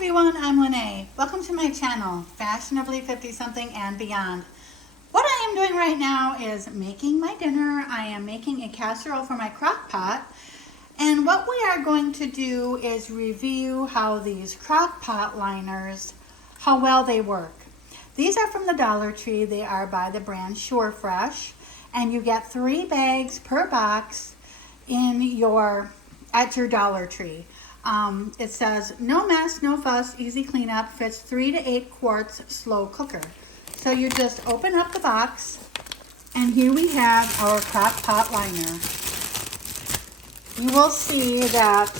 everyone, I'm Lene. Welcome to my channel, Fashionably 50-something and beyond. What I am doing right now is making my dinner. I am making a casserole for my crock pot. And what we are going to do is review how these crock pot liners, how well they work. These are from the Dollar Tree. They are by the brand Sure Fresh. And you get 3 bags per box at your Dollar Tree. It says, no mess, no fuss, easy cleanup, fits 3 to 8 quarts, slow cooker. So you just open up the box, and here we have our crock pot liner. You will see that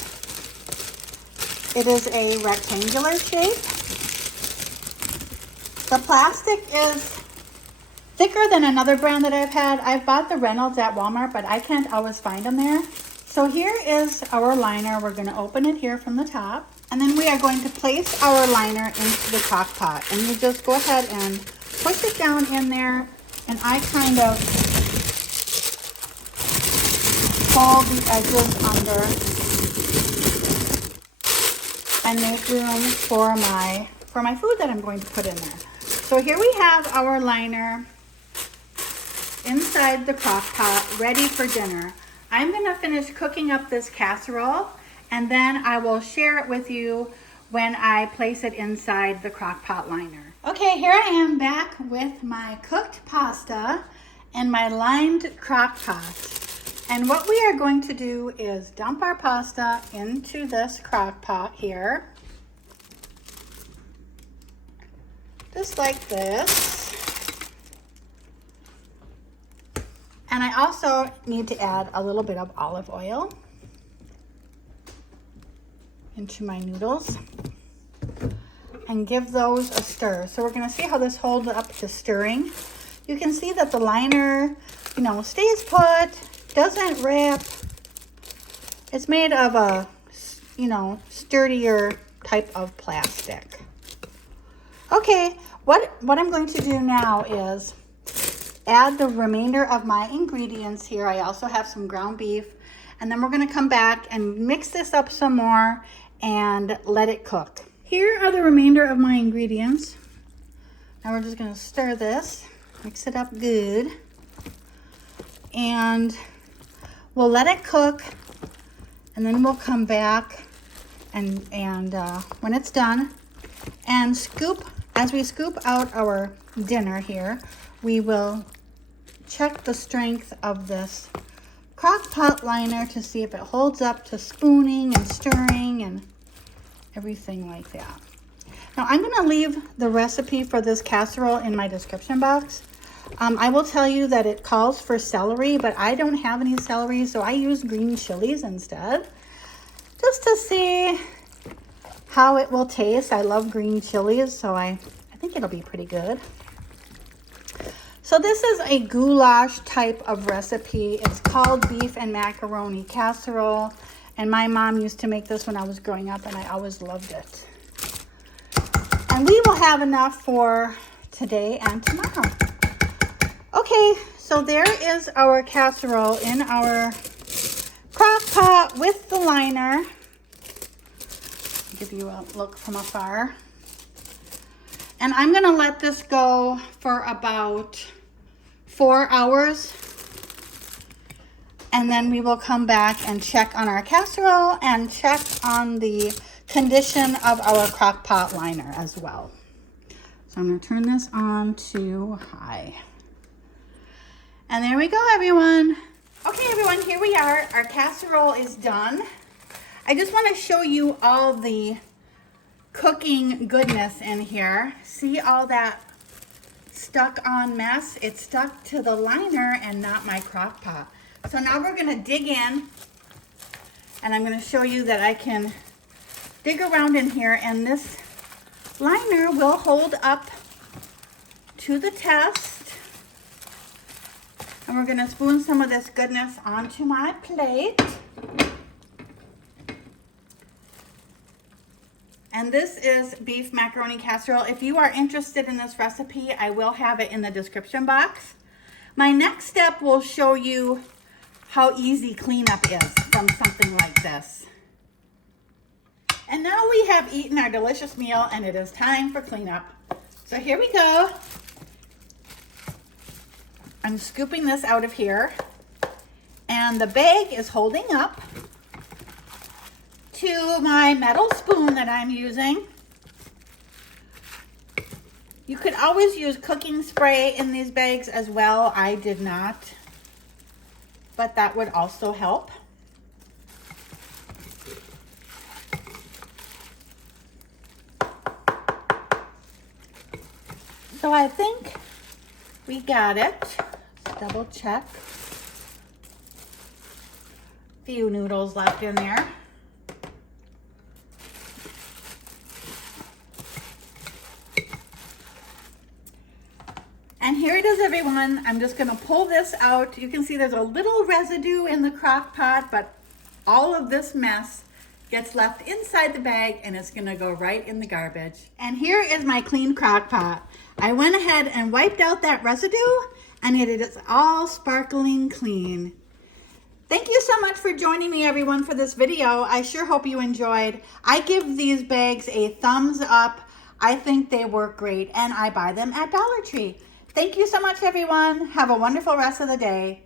it is a rectangular shape. The plastic is thicker than another brand that I've had. I've bought the Reynolds at Walmart, but I can't always find them there. So here is our liner. We're going to open it here from the top. And then we are going to place our liner into the crock pot. And you just go ahead and push it down in there. And I kind of fold the edges under and make room for my food that I'm going to put in there. So here we have our liner inside the crock pot, ready for dinner. I'm going to finish cooking up this casserole, and then I will share it with you when I place it inside the crock pot liner. Okay, here I am back with my cooked pasta and my lined crock pot. And what we are going to do is dump our pasta into this crock pot here. Just like this. And I also need to add a little bit of olive oil into my noodles and give those a stir. So we're going to see how this holds up to stirring. You can see that the liner, stays put, doesn't rip. It's made of a, sturdier type of plastic. Okay, what I'm going to do now is add the remainder of my ingredients here. I also have some ground beef, and then we're going to come back and mix this up some more and let it cook. Here are the remainder of my ingredients. Now we're just going to stir this, mix it up good, and we'll let it cook, and then we'll come back and when it's done, and as we scoop out our dinner here, we will check the strength of this crock pot liner to see if it holds up to spooning and stirring and everything like that. Now I'm going to leave the recipe for this casserole in my description box. I will tell you that it calls for celery, but I don't have any celery, so I use green chilies instead, just to see how it will taste. I love green chilies, so I think it'll be pretty good. So this is a goulash type of recipe. It's called beef and macaroni casserole. And my mom used to make this when I was growing up, and I always loved it. And we will have enough for today and tomorrow. Okay, so there is our casserole in our crock pot with the liner. I'll give you a look from afar. And I'm going to let this go for about 4 hours, and then we will come back and check on our casserole and check on the condition of our crock pot liner as well. So I'm going to turn this on to high. And there we go, everyone. Okay, everyone, here we are. Our casserole is done. I just want to show you all the cooking goodness in here. See all that stuck on mess? It's stuck to the liner and not my crock pot. So now we're going to dig in, and I'm going to show you that I can dig around in here, and this liner will hold up to the test. And we're going to spoon some of this goodness onto my plate. And this is beef macaroni casserole. If you are interested in this recipe, I will have it in the description box. My next step will show you how easy cleanup is from something like this. And now we have eaten our delicious meal and it is time for cleanup. So here we go. I'm scooping this out of here. And the bag is holding up to my metal spoon that I'm using. You could always use cooking spray in these bags as well. I did not, but that would also help. So I think we got it. Let's double check. Few noodles left in there. And here it is, everyone. I'm just gonna pull this out. You can see there's a little residue in the crock pot, but all of this mess gets left inside the bag and it's gonna go right in the garbage. And here is my clean crock pot. I went ahead and wiped out that residue and it is all sparkling clean. Thank you so much for joining me, everyone, for this video. I sure hope you enjoyed. I give these bags a thumbs up. I think they work great and I buy them at Dollar Tree. Thank you so much, everyone. Have a wonderful rest of the day.